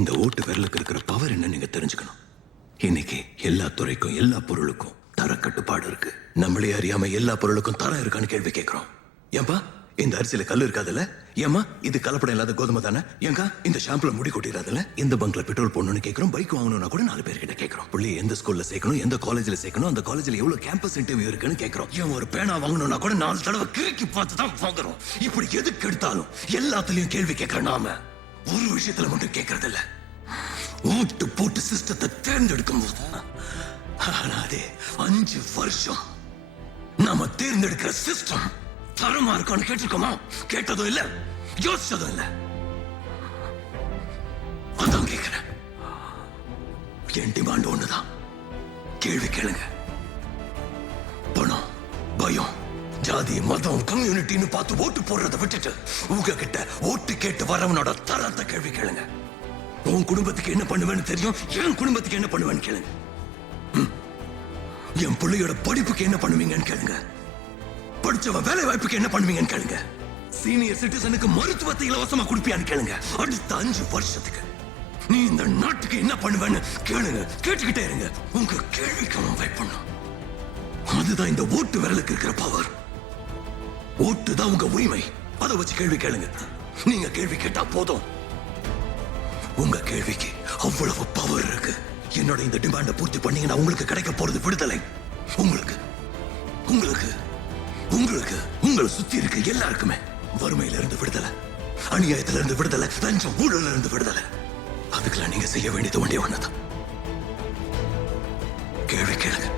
இந்த ஓட்டு விரலுக்கு இருக்கிற பவர் என்ன நீங்க தெரிஞ்சுக்கணும். இன்னைக்கு எல்லா துறைக்கும் எல்லா பொருளுக்கும் தர கட்டுப்பாடு இருக்கு. நம்மளே அறியாம எல்லா பொருளுக்கும் தரம் இருக்கான்னு கேள்வி கேட்கிறோம். ஏன்பா இந்த அரிசியில கல்லு இருக்காதுல்ல? ஏமா இது கலப்படம் இல்லாத கோதுமை தானே? ஏங்கா இந்த ஷாம்புல முடி கொட்டிடாதுல்ல? எந்த பங்க்ல பெட்ரோல் போடணும்னு கேட்கிறோம். பைக் வாங்கணும்னா கூட 4 பேர்கிட்ட கேட்கிறோம். புள்ளைய எந்த ஸ்கூல்ல சேர்க்கணும், எந்த காலேஜ்ல சேர்க்கணும், அந்த காலேஜ்ல எவ்வளவு கேம்பஸ் இன்டர்வியூ இருக்குன்னு கேட்கிறோம். ஏன் ஒரு பேனா வாங்கணும்னா கூட 4 தடவை கிறுக்கி பார்த்து தான் வாங்குறோம். இப்படி எதுக்கு எடுத்தாலும் எல்லாத்துலயும் கேள்வி கேட்கிற நாம ஒரு விஷயத்துல மட்டும் கேட்கறது இல்ல. ஓட்டு போட்டு சிஸ்டத்தை தேர்ந்தெடுக்கும் போது அதே 5 வருஷம் நாம தேர்ந்தெடுக்கிற சிஸ்டம் தரமா இருக்கான்னு கேட்டிருக்கோமா? கேட்டதும் இல்ல, யோசிச்சதும் இல்ல. அதான் கேட்கிறேன். என் டிமாண்ட் ஒண்ணுதான். கேள்வி கேளுங்க. பணம், பயம், ஜாதி, மதம், கம்யூனிட்டின்னு பார்த்து ஓட்டு போடுறதை விட்டுட்டு உங்ககிட்ட ஓட்டு கேட்டு வரவனோட தரத்தை கேள்வி கேளுங்க. உன் குடும்பத்துக்கு என்ன பண்ணுவேன்னு தெரியும், என் குடும்பத்துக்கு என்ன பண்ணுவேன்னு கேளுங்க. என் பிள்ளையோட படிப்புக்கு என்ன பண்ணுவீங்கன்னு கேளுங்க. படிச்சவ வேலை வாய்ப்புக்கு என்ன பண்ணுவீங்கன்னு கேளுங்க. சீனியர் சிட்டிசனுக்கு மருத்துவத்தை இலவசமா கொடுப்பியான்னு கேளுங்க. அடுத்த 5 வருஷத்துக்கு நீ இந்த நாட்டுக்கு என்ன பண்ணுவேன்னு கேளுங்க. கேட்டுக்கிட்டே இருங்க. உங்க கேள்விக்கு அவன் வெயிட் பண்ணும். அதுதான் இந்த ஓட்டு விரலுக்கு இருக்கிற பவர். ஓட்டு தான் உங்க உரிமை. அதை வச்சு கேள்வி கேளுங்க. நீங்க கேள்வி கேட்டா போதும். உங்க கேள்விக்கு அவ்வளவு பவர் இருக்கு. என்னோட இந்த டிமாண்டை பூர்த்தி பண்ணீங்கன்னா உங்களுக்கு கிடைக்க போறது விடுதலை. உங்களுக்கு உங்களுக்கு உங்களுக்கு உங்களை சுத்தி இருக்க எல்லாருக்குமே வறுமையில இருந்து விடுதலை, அநியாயத்துல இருந்து விடுதலை, லஞ்சம் ஊழல இருந்து விடுதலை. அதுக்கெல்லாம் நீங்க செய்ய வேண்டியது ஒன்றே ஒண்ணுதான். கேள்வி கேளுங்க.